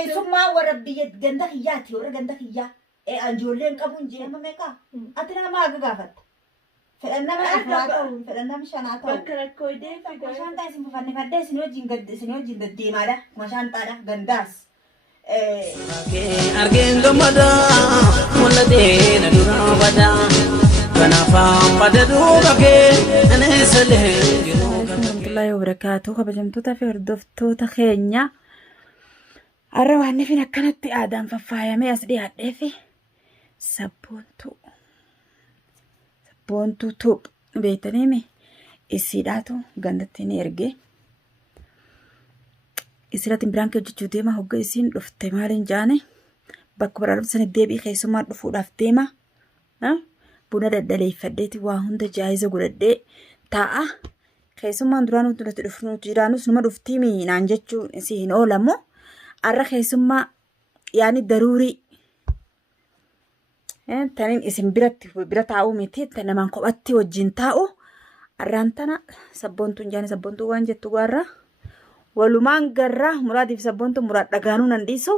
keessummaa warra biyya ganda kiyyaati warra ganda kiyyaa anjoolleen qabuun jeema meeqa ati nama aga gaafatta fedhannama afraa ta'u fedhannama shanaa ta'u bakka rakkoo deefi kumashaan ta'a isin fannifadhee isin wajjin deddeemaadha kumashaan taadha gandaas argeen gammada mul'atee na dura bada kanaafaan bada duuba kee aneessalee warahmatullahi wabarakatuh kabajamtoota fi hordoftoota keenya arra waan nifin akkanatti aadaan faffaayamee as dhiyaadhee fi sabboontuu tuup beektaniimi isiidhaatu gandatti ni erge isirratti biraan kee hojjechuu deema hogga isiin dhufte maaliin jaane bakka baraarumsa sanii deebii keessummaa dhufuudhaaf deema buna daddaleeffadheeti waa hunda jaayiza godhadhee taa'a keessummaan duraan nuti dhufnu jiraanus numa dhuftiimi naan jechuun isii hin oolamu arra keessummaa yaani daruurii tanin isin bira taa'uu miti namaan kophatti wajjin taa'u arraan tana sabboontuun jaani sabboontuu waan jettu gaarra walumaan garraa muraadiif sabboontuu muraad dhagaanuu nan dhiisu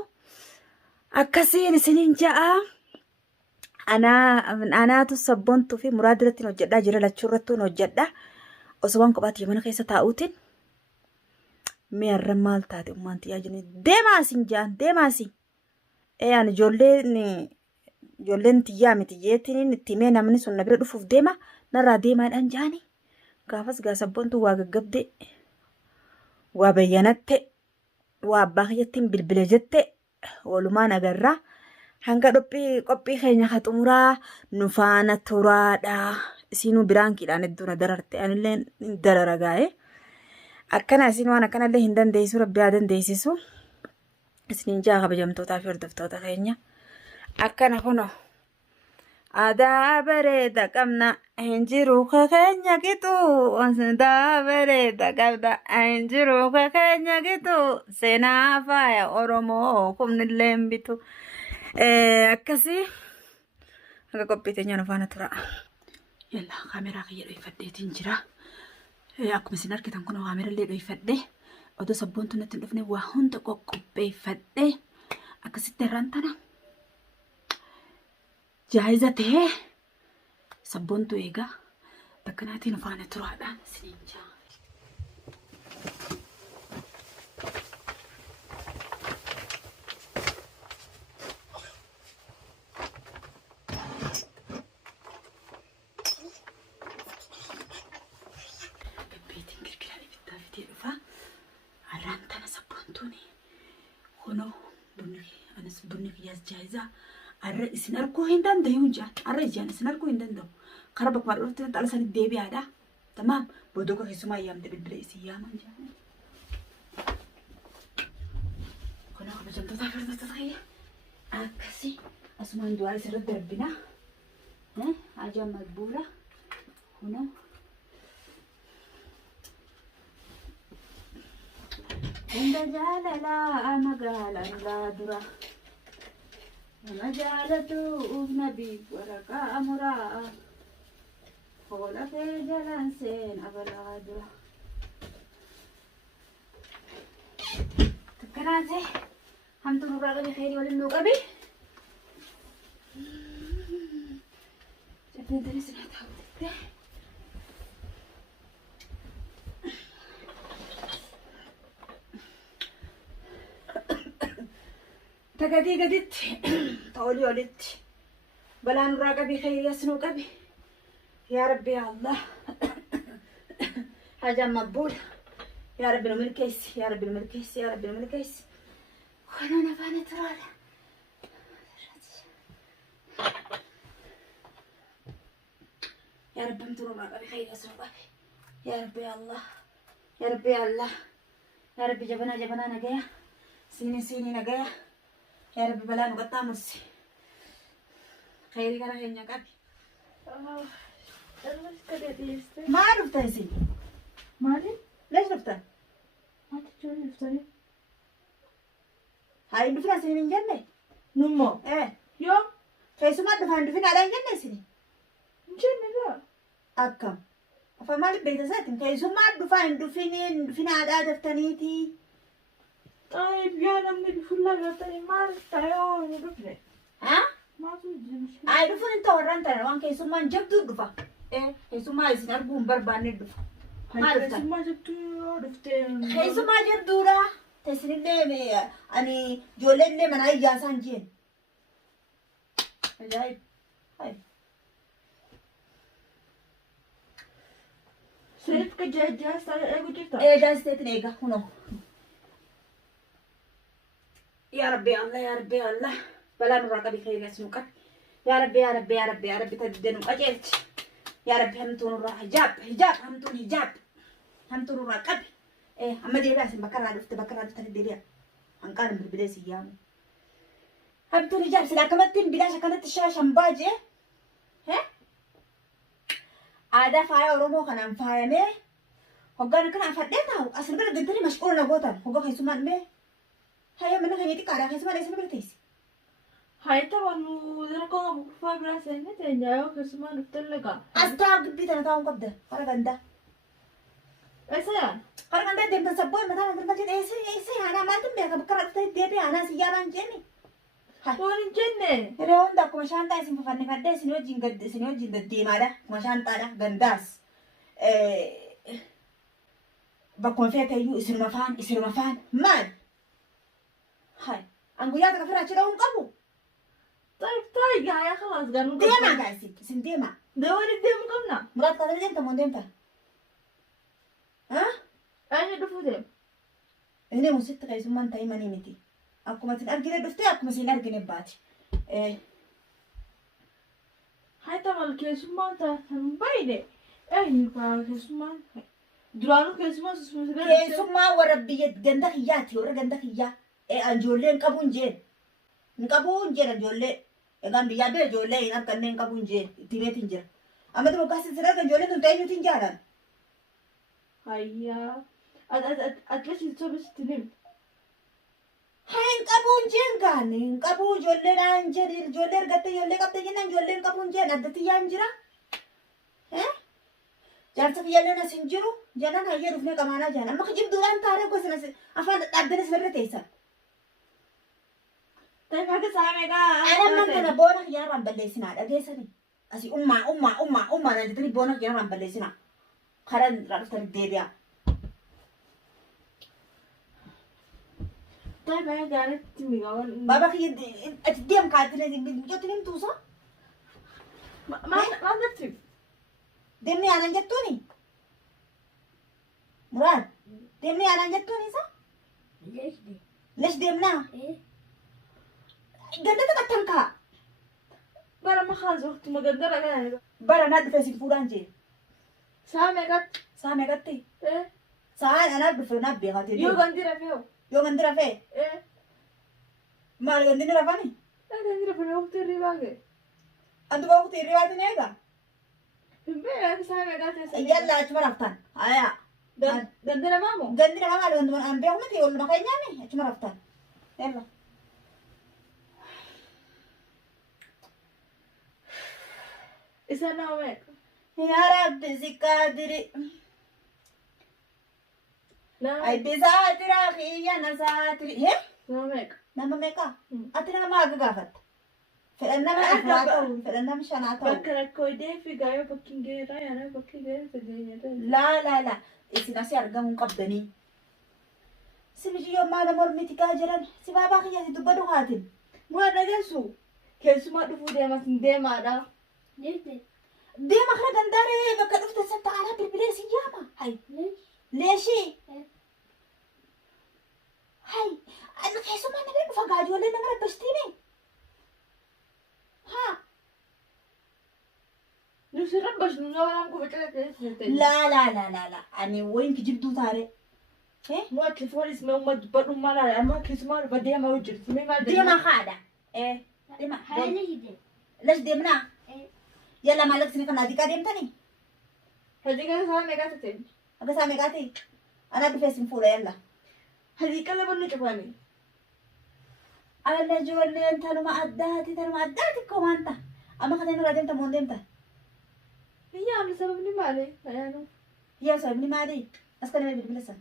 akkasiin isiniin ja'a anaatu sabboontuu fi muraad irratti hojjedhaa jira lachuu irratti hojjedhaa osoo waan kophaatti mana keessa taa'uutiin mi'arra maal taate ummaan xiyyaa jiru deemaasin jaan deemaasi ani ijoolleen xiyyaa miti jeetiin itti mee namni sun na bira dhufuuf deema narraa deemaadhaan jaani gaafas gaa sabboontuu waa gaggabde waa bayyanatte waa abbaa kiyyattiin bilbile jette walumaan agarraa hanga qophii keenya ka xumuraa nu faana turaadha isinuu biraan kiidhaan hedduu na dararte anillee darara gaa'e akkana isin waan akkanallee hin dandeessu rabbi haa dandeessisu isiniin jaa kabajamtootaa fi hordoftoota keenya akkana kuno aadaa bareeda qabna hin jiru keenya gitu aadaa bareeda qabna hin jiru keenya gitu seenaa faaya oromoo kumnillee hin bitu akkasii hanga qophii teenya nu faana tura yalla kaameraa kiyya dhoofadheetiin jira akkuma isin argitan kun kaameraallee dhoofadhee odoo sabboontuu natti hin dhufne waa hunda qopheeffadhee akkasitti irraan tana jaayiza ta'ee sabboontuu eegaa bakka naatiin faana turaadhaan isiniin jaa. bunni kiyyaas jaayiza arra isin arguu hin danda'u jaan arra ijaan isin arguu hin danda'u karaa bakka dhufte xala sanii deebi'aadha tamaam boodoo keessumaa yaamte bilbila isin yaaman jaan kunoo kabajamtoota fi hordoftoota kiyya akkasii asumaan du'aa isirratti darbina ajaan magbuula kunoo Inda jalala magala dura majalatu nabi waraka amura hola fe jalan sen abala dura takaraze ham tu nura gabi khairi wal nu gabi jadi dari sini tahu deh تقدي قدت تقولي ولدت بلا نراقب خير يسنو قبي يا ربي يا الله حاجة مقبولة يا رب الملكيس يا رب الملكيس يا رب الملكيس وانا نفاني ترالا يا رب امتنوا راقب خير يسنو قبي يا رب يا الله يا رب يا الله يا رب جبنا نجايا سيني نجايا يا رب بلا نقطع مرسي خيري كنا خيرنا كابي ما عرفت يا سيدي مالي ليش رفتها؟ ما تجوني نفطري هاي دفنا سنين جنة نمو ايه يوم كيسو ما دفنا على جنة سنين جنة لا أكم فما البيت ساتم كيسو ما دفنا على دفتنيتي طيب يا لمي بفلا قلتني ما تعيون رفني ها ما في مشكلة. ay dhufun inta warran tana waan keessummaan jabduu dhufa keessummaa isin arguun barbaanne dhufa maal dhuftan ما جبتوا رفتين. keessummaa jabduudha teessinillee ani ijoolleellee manaa iyyaasaan jeen ajaa'ib سيف كجاجة سال أقول جبتها. eegaa isteetin eegaa kunoo yaa rabbi allah yaa rabbi allah balaa nurraa qabi keerias nu qabi yaa rabbi yaa rabbi yaa rabbi yaa rabbi tadidde nu qajeelchi yaa rabbi hamtuu nurraa hijaab hamtuun hijaab hamtuu nurraa qabi amma deebi'aa isin bakka irraa dhufte deebi'aa hanqaan bilbilee si yaamu hamtuun hijaab sila akkamattiin bilaash akkanatti shambaa jee aadaa faaya oromoo kanaan faayamee hoggaan kana afadhee taa'u asin bira gantanii mashquula na gootan hoggaa keessumaan mee haya mana kan yeti kada keessumaan eessa bira teessi هاي طبعا وذا كون أبو كفار بلا سنة تنجاو كسمان نفتلقا. astaa gibbii tana taa'uun qabda qara gandaa أسيان. qara gandaa deemtan sabboon mataa nan galma jedhe eessa yaanaa maaltu beeka bakka irraa dhuftee deebi yaanaa si yaabaan jenni وين الجنة؟ yeroo hunda akkuma shaantaa isin fafannifadhee isin wajjin deddeemaadha akkuma shaantaadha gandaas bakkuma feeteeyyuu isinuma faan maal hay an guyyaa takka firaa cidha hin qabu طيب يا خلاص قالوا deemaa gaa isin deemaa دور الدم قمنا. muraad kaatanii deemta moo deemta أنا دفوتهم. inni musitti keessummaan ta'ii manii miti akkuma isin argine dhuftee akkuma isin argine baati هاي طبعا كسمان تهم بايدة. أي نقول كسمان. درانو كسمان سوسمسكان. keessummaa warra biyya ganda kiyyaati warra ganda kiyyaa ijoollee hin qabuun jeen ijoollee egaan biyyaa bee ijoollee hin arganne hin qabuun jeen itti beetiin jira amma tu moggaas isin argan ijoolleen tun ta'ee nuti hin jaalan هيا. أتلش يتصبح تنم. haa hin qabuun jeen gaane hin qabuu ijoolleedhaan jedhi ijoollee argatte ijoollee qabde jennaan ijoollee hin qabuun jeen addatti yaan jira jaarsa kiyyaalleen as hin jiru jennaan hayyee dhufnee qamaanaa jaan amma kijibduudhaan taaree gosa afaan dhaabbata isin irra teessan طيب هذا سامعك. Anamman kana boona kiyyaarraan balleessinaa dhageessani. Asii ummaa naan jettanii boona kiyyaarraan balleessinaa. Karaa irraa dhuftanii deebi'aa. طيب هذا قالت تميقا. Baaba kiyya ati deem kaatine mijootni hin tuusa. ما نكتب. Deemni aanan jettuuni. Muraad deemni aanan jettuuni isa. Lesh deemnaa. Ganda taphatan kaa. برا ما خلاص وقت مقدرة كده. Bara naa dhufee si fuudhaan jee. سامعك. Saa meeqatti? إيه. Sa'aan anaa dhufe naa beekatee يو deemu. قنديرة فيه. Yoo gandi rafee إيه. maal gandi ni rafani? أنا قنديرة في الوقت الرباقي. Antu bahu tiirri waatin eega. بيه سامعك. Yalla achuma raftan. Hayaa. قنديرة مامو. Gandi nama maal wanti an beeku miti wal maka nyaami achuma raftan. Yalla. إسا نومك. Ya Rabbi si qaadiri. لا. Ay bisaatira kiyya na saatiri. Hee? نومك. Nama meeqa? Ati nama haga gaafatta. Fedhan nama afraa ta'u, fedhan nama shanaa ta'u. بكرة كويدة في جاية بكين جيرا يعني بكين جيرا في جيرا. Laa. Isin asii argamuun qabdanii. Si biyyoo maala mormiti kaa jiran. Si baabaa kiyya si dubbadhu haatin. Murad nageessu. Keessumaa dhufuu deemas hin deemaadha. Deema kana gandaaree bakka dhufte san ta'aadha bilbilee si yaama. Hay. Leeshii. Hay. Anna keessumaa namni dhufa gaajoolee nama rabbashtiini. Haa. Nuti rabbash nu nawaraan kufa cala keessatti. Laa. Ani wayin kijibduu taare. Mu ati foonis mee umma dubbadhu mala amma keessumaa dhufa deema hojjetu. Mee maal Deema haadha. Deema. Lesh deemnaa. Yalla maal isin kana adiikaa deemtanii? Hadiiqa isaa meeqa ta'e? Akka isaa meeqaati? Ana dhufee sin fuudha yalla. Hadiiqa lama nu cufani. Alla ijoolleen tanuma addaati koo maanta. Amma kana irraa deemta moo deemta? Iyyaa amni sababni maali? Ayaanu. Yaa sababni maali? As kana bilbila san.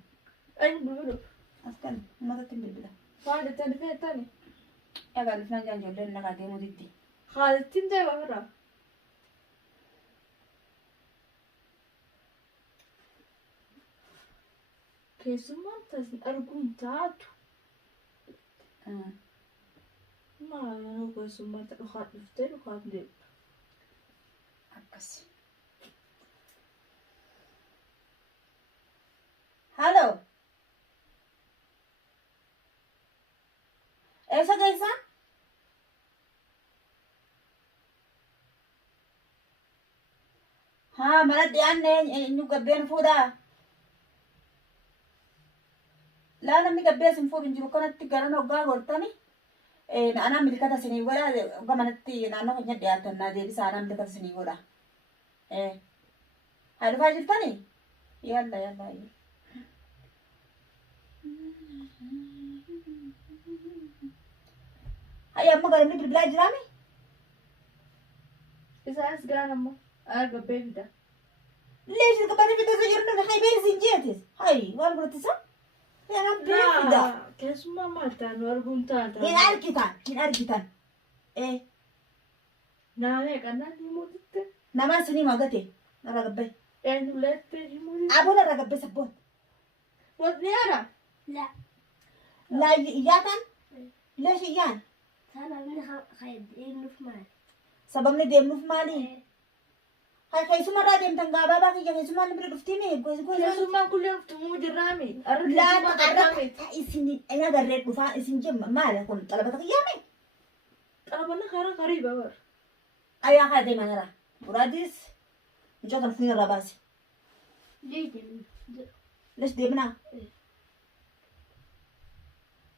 Ani bilbilu. أسكن ما تتم بالبلا فايدة تاني فين تاني يا قال فلان جان جولين إنك عادي مودتي خالد تيم ده برا كيسما تزن أرجون تاتو ما أنا كيسما تأخذ نفتر وخذ لب أكس هالو إيش جايسا ها مرد يعني إنه قبين فودا لا نمني قبين سنفور إنجلو كانت تجارنا وقا قلتني أنا ملكة سني ولا قمنتي أنا هني دياتنا دي بس أنا ملكة سني ولا هذا فاجر تاني يلا يلا هيا أما قرمني بالبلاد جرامي إذا أسجع أنا أرجع بيبدا ليش الكبار في تزجرنا نحي بين زنجيتس هاي والله تسا أنا بيبدا كيسما ما تانو أرجون تاتا من أركتان إيه نانيك أنا يموتت نما سني ما قتي نرى قبي يعني ولاد يموت أبونا رى قبي سبون ودني أنا لا ياتن ليش يان أنا من خيد إنه في مال سببني ديم نوف مالي هاي كيسو مرة ديم تنقابا باقي جا كيسو مالي بريد افتيني كيسما كل يوم تمو جرامي لا تعرف اسني أنا قريت بفا اسن جم مالي كون طلبتك يامي أنا خير غريبة ور أيا هاي ديما نرى مراديس نجوطن فين الرباسي ليش ديمنا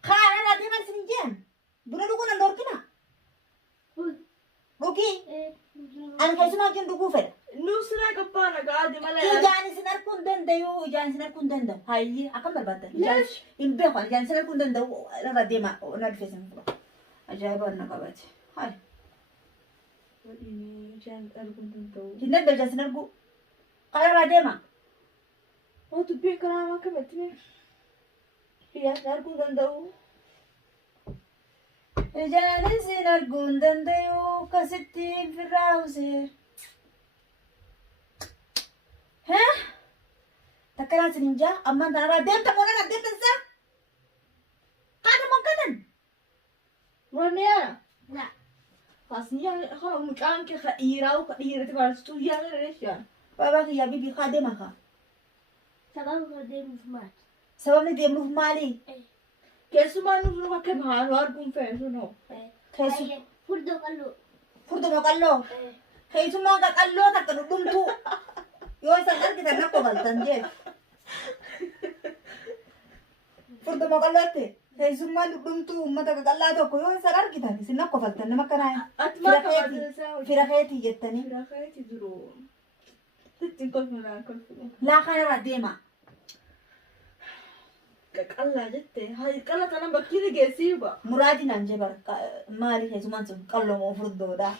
خانا ديما سنجين بنا نقول ندوركنا روكي أنا كيسو ما جن ركو فدا نوسنا كبانا قاعد ملا إجاني سنر كون دندو إجاني سنر كون دندو هاي أكمل بدر ليش إن بيخو إجاني سنر كون دندو لا ديما ونادي سنفرو أجايب أنا كبات هاي ini jangan ergun tentu. هنا بيجا سنر كو أنا ديما Oh tu biar kerana makan betul. Iya ergun tentu. إجاني سنر كون دندو كستين في الراوسير ها تكلم سنجا أما أنا ديم تقولنا ديم تنسى هذا ممكن Mana? لا Pastinya kalau mukaan ke irau ke ira tu kalau tu yang ada ya. بابا يا بيبي خادمها سبب قدام في مال سبب ديم نوف مالي Kesuma nu suruh pakai bahan ergun fashion no. كيسو فردو قالوا فرد ما قال له كيسو ما قال له تكنو دمتو يو سنر كده نكو غلطان جيت فرد ما قال له تي كيسو ما دمتو ما تقال له تو يو سنر كده سنكو غلطان ما كان Atma kabar في رخيتي جتني Firakai tidur. Tingkol mana kau? لا خير ديما Kakalla jette. Hai kalla tanam bakiri gesi ba. مرادي نانجبر مالي كيسو ما قال له مو فرد ده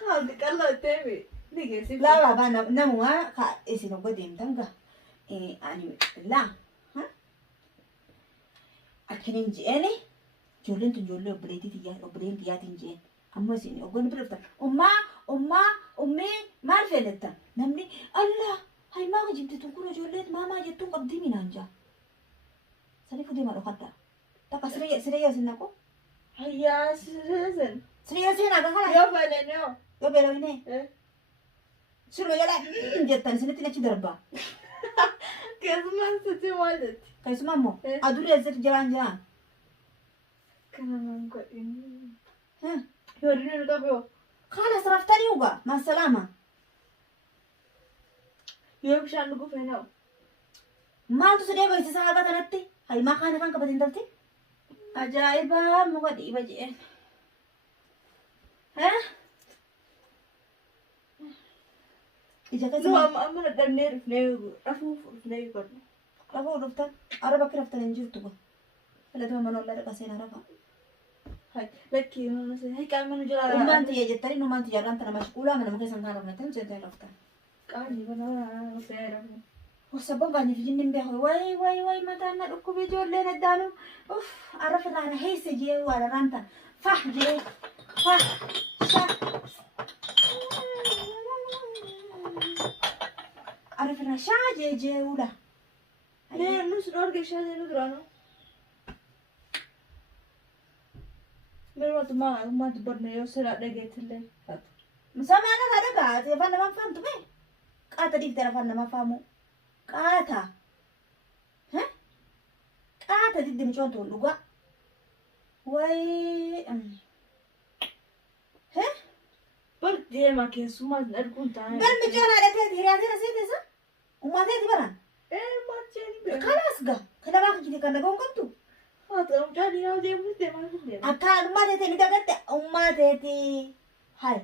Ha kalla tebe. Ni gesi. لا بابا نموا اسينو قديم تنقى يعني لا ها أكنين جيني جولين تجولي وبريدي تيجي وبرين تيجي تيجي أما سيني أقول بريفتا أمي ما الفيلتا نمني الله هاي ما جبت تقول جولين ما جبتون قبضي من أنجا سالي فدي ما رختا تكا سريع سنكو Hayya season. سريع سينا كهلا Ya balen yo. يو بيرويني Eh. شنو يلا جتن سنتي نتي دربا Kesuma seti walet. كيسو مامو أدوري أزر جران جران Kenapa kau ini? ها Yaudah ni kau. خلاص رفتني وقع مع السلامة Ya bisa nunggu final. ما أنتو سريع بيسي ساعة تنتي هاي ما خاني كان كبدين تلتي أجايبا مغدي بجين ها إجا كيسو Semua ما amma nak dan nerf nego. Aku nego kan. رفو رفتن أربا كي رفتن نجيب تقول ولا تما منو لا رقصين رفا Hai, lagi mana sih? Hai kan mana jual? وما أنت يا جتري نو ما أنت جران تنا مشغولة من مكان سنتنا رفتن جتري رفتن Kan ni mana saya ram. Sabon gaani fi jinnin beeku way mataan na dhukkubi ijoolleen addaanu arrafa irraa heessa jee waala raanta fah jee fah sha arrafa irraa shaa jee ula. nus orge shade nu durano Merwatu ma barne yo sira dhageetille Musamana kada gaate fan nama fahamtu mee qaata dhiiftee afaan nama faamu qaata qaata diddi mucoon tuun dhugaa way bar deema keessumaa arguun taa'e bar mucoon haadhateeti hiriyaateera seeteessa uummateeti baran maacheen be kanaas gaa kana baaka jite kan dhagoon qabdu haata mucaan yoo deemu deema deema akkaan uummateeti ni dagatte uummateeti hay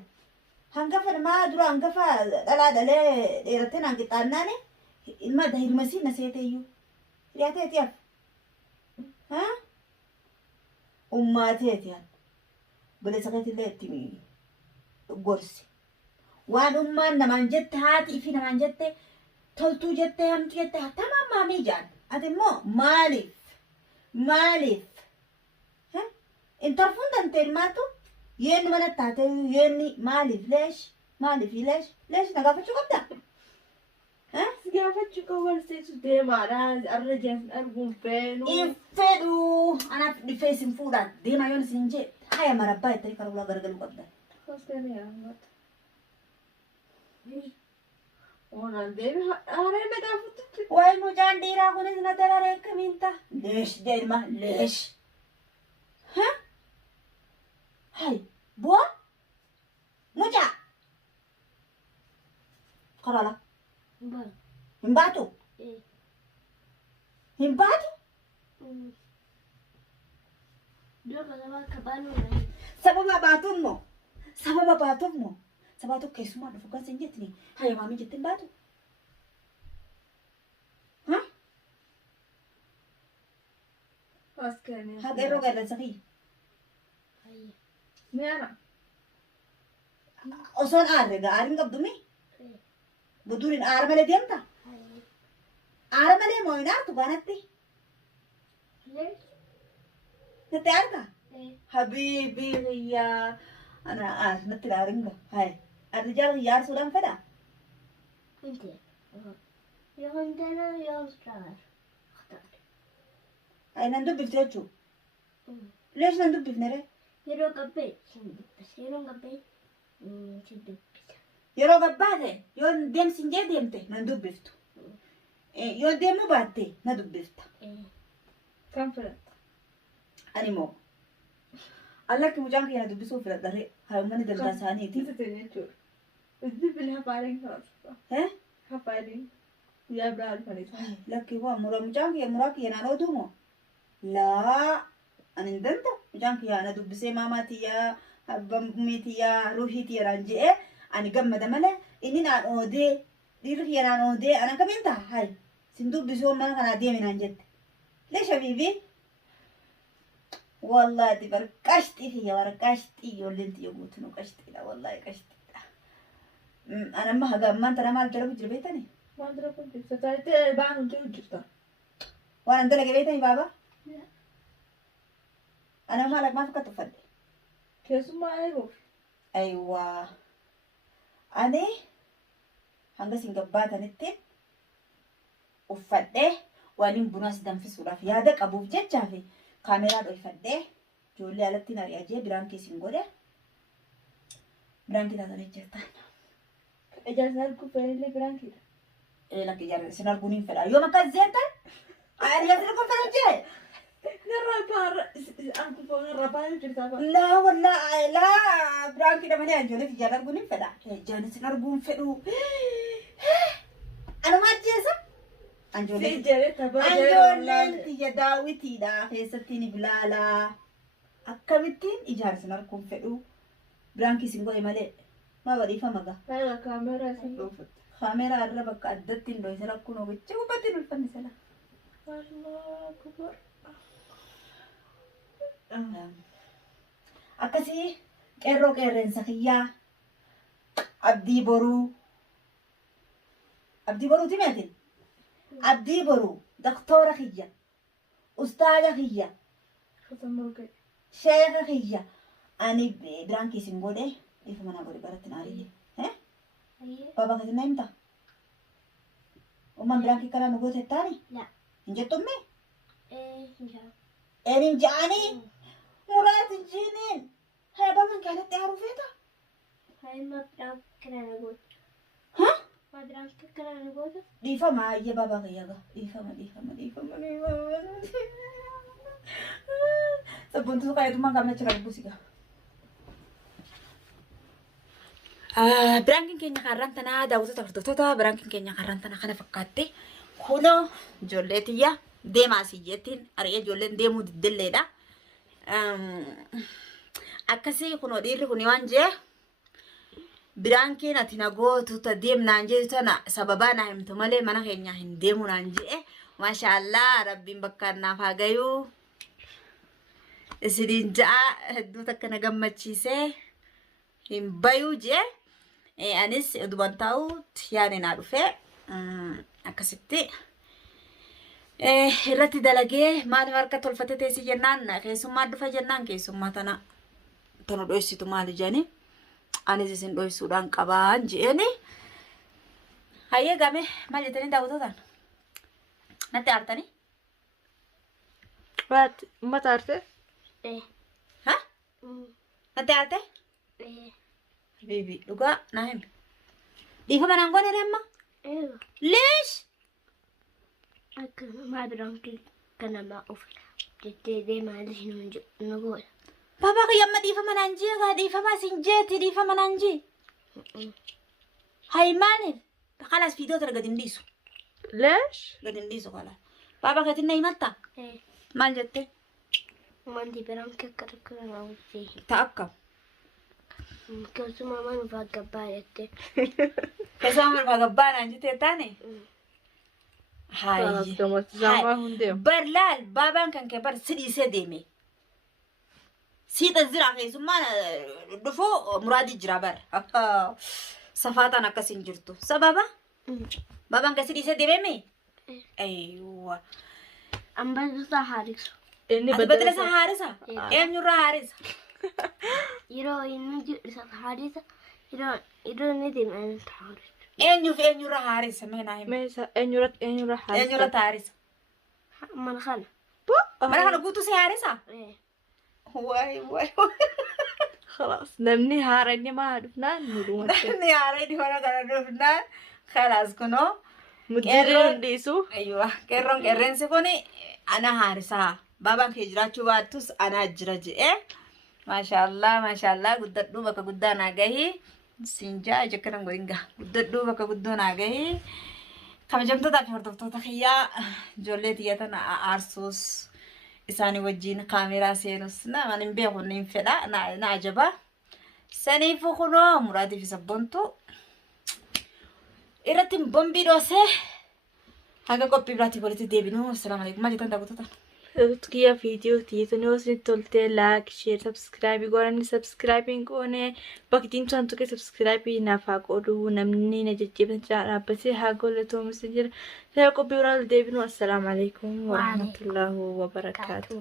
hangafa namaa dura hangafa dhalaa dhalee dheerattee naan qixxaannaane ilma adda hirmasiin na seeteeyyuu hiriyaateetiyaaf ummaateetiyan bilisa keetillee itti gorsi waan ummaan namaan jette haati fi namaan jette toltuu jette hamtu jette tamam maamii jaan ati immoo maaliif intarfuun dantee ilmaatu yeenni mana taate yeenni maaliif leesh na gaafachuu qabda gaafachuu qaban seetu deemaadha arra jeen arguun feenu fedhu anaaf dhifee isin fuudhaan deemaa yoon isin jee haya marabbaa jettanii karaa ulaa garagaluu qabdan hoskani yaamata onaan deemi haaree na gaafatutti way mucaan dhiiraa kunis na dabaree akkamiinta leesh deema leesh hay bu'a mucaa karala Bar. hin baatu hin baatu Dua kalau kapan lagi? sababa baatuuf moo sababa tokko keessumaa dhufu kan sin jettini haya maamii jettin baatu hoskani haqa yeroo gaddansa kiyya Ayah. miyaana osoon aarre gaariin qabdumi budurin aara malee deemta Ayah. aara malee moo hin aartu gaanatti Les. natti aarta Eh. habiibii kiyyaa ana aar natti dhaaringa hay arri jaala kiyya aarsuudhaan fedha Inte. Jag har inte någon jag ska. ay nan dubbifte jechuu leesh nan dubbifne re Jag råkar be. Jag råkar be. Inte. yeroo gabbaate yoo deemsin jee deemte nan dubbiftu yoo deemuu baatte na dubbifta kan fedhatta ani moo allakki mucaan kiyya na dubbisuu filadhare haymani daldaa isaaniiti Tite jechuudha. Bibbil hafaadhiin kaasuudha. Hafaadhiin guyyaa biraa dhufanii lakki waa mucaan kiyya muraa kiyya naan ootuu moo laa ani hin danda'u mucaan kiyya na dubbisee maamaa tiyyaa abbamii tiyyaa ruuhii tiyya naan je'ee ani gammada malee inni naan oodee dhiirri kiyya naan oodee anan kamiin ta'a hay sin dubbisuu mana kanaa deemi naan jette leesha biibii wallahi barqashxii tiyya barqashxii ijoolleen tiyya guutuu qashxiidha wallahi qashxiidha anamma haga ammaan tana maal dalagu jira beektani waan dura kun ibsataa itti baanu jiru jirta. waan an dalage beektani baaba ana maal maaf akka tuffadhe Keessumaa eeguuf. aywaa ani hanga sin gabbaatanitti uffadhee waan bunas danfisuudhaaf yaada qabuuf jechaa fi kaameraa dhoofadhee ijoollee alatti na ari'ajee biraan keessin godhe biraan kitaatanii jirtan. Ijaarsa arguu fedhillee biraan kiidha. Lakki ijaarsa sin arguun hin fedha yoo makka zeetan ijaarsa sin kun fedhu jee Narraa baara arguu foon narraa baay'ee jirtaa ba'a. laa wallaa laa biraan kidhamanii ijoollee ijaarsa arguun hin fedha ijaarsa sin arguun fedhu anuma ajjeesa anjoolee Ijaaree taphaa Anjoolleen tiyya daawwitiidha keessatti ni bilaalaa akkamittiin ijaarsa arguun fedhu biraan kiisin godhe malee maa badhiifama gaa Haala kaameraa isin dhuunfatte. kaameraa irra bakka addatti hin dhoyse rakkuun ogicha gubbatti hin ulfanne sala. Allaa kubar. Akkasii qeerroo qeerreensa kiyyaa abdii boruuti meetin abdii boruu doktora kiyya ustaaza kiyya sheeka kiyya ani biraan kiisin godhe ifa mana godhe baratti naariye baba kasi na himta umman biraan kikkala nu goote taani hin jettumme erin ja'anii muraati jiiniin hee baban kaalatti haaruu feeta dhiifama ayyee babaa kiyyaga dhiifama sabboontu qayyadummaan gammacha qabbusiga biraankiin keenya karraan tanaa daawwattoota hordoftoota biraankiin keenya karraan tanaa kana fakkaatte kunoo ijoollee tiyya deemaa asii jettiin ari'ee ijoolleen deemuu diddilleedha akkasii kunoo dhiirri kuni waan jee biraankiin ati na gootu ta deemnaan jee tana sababaa naa himtu malee mana keenya hin deemu naan jee maashaallah rabbiin bakka naaf haa gayuu isiniin ja'a hedduu takka na gammachiisee hin bayuu jee anis dhuban taa'uutti yaani naa dhufee akkasitti irratti dalagee maaliif harka tolfate teessi jennaan keessummaa dhufa jennaan keessummaa tana dhoysitu maali jedhanii anis isin dhoysuudhaan qabaan jeeni hayyee game maal jettanii daawwatootaan natti aartanii Mata arte? ha natti aarte bibi dhugaa naa himi dhiifama naan godhe amma leesh baba kiyya amma dhiifama naan jee gaa dhiifama sin jeeti dhiifama naan jee hay maaniif خلاص فيديو ترى قاعدين نديسو ليش؟ قاعدين نديسو خلاص بابا قاعدين نايمتا ما جت ما عندي برام كركر أو شيء تأكل كيسو ماما نفاق بايته كيسو ماما نفاق بايته أنت تاني خلاص كم تزامه هنديو برلال بابا كان كبر سدي سديمي سيد الزرع كيسو ما دفو مرادي جرابر سفاتنا كسين جرتو سبابا بابا كسيدي سديمي أيوة أم بدل هاريس إني بدل سهارسة إيه نورا هارسة يرو إني هاريس يرو ندي من هاريس إيه نورا هارسة مهنا هم ميسا إنيورات إيه نورا هارسة من خان مرة خلو قوتو سهارسة واي خلاص نمني هارني ما عرفنا نروح نمني هارني وانا قررنا خلاص كنو مديرين ديسو أيوة كرن سكوني أنا هارسة بابا كيجرا شواتوس أنا أجرج ما شاء الله قدر دوبك قدانا جاهي سينجا جكرن قدينجا قدر دوبك قدونا جاهي كم جمت تابي هردفتو تخيا جولتي يتنا أرسوس إساني وجين كاميرا سينوس نا من بيقول نفلا نعجبه سنيفو خنو مرادي في سبونتو إرتم بومبي دوسه هاga qophii biraatti walitti deebinu assalamu alaykum maal jettan daawwattoota Tukiya video tiyetuni osin tolte like share subscribe gorani subscribing goone baktiin tuan tuke subscribe nafa qodu namni na jajjaban dhaabate haa goletoo messenger ta'e qophii biraatti deebinu assalamu alaykum wa rahmatullahi wa barakatuh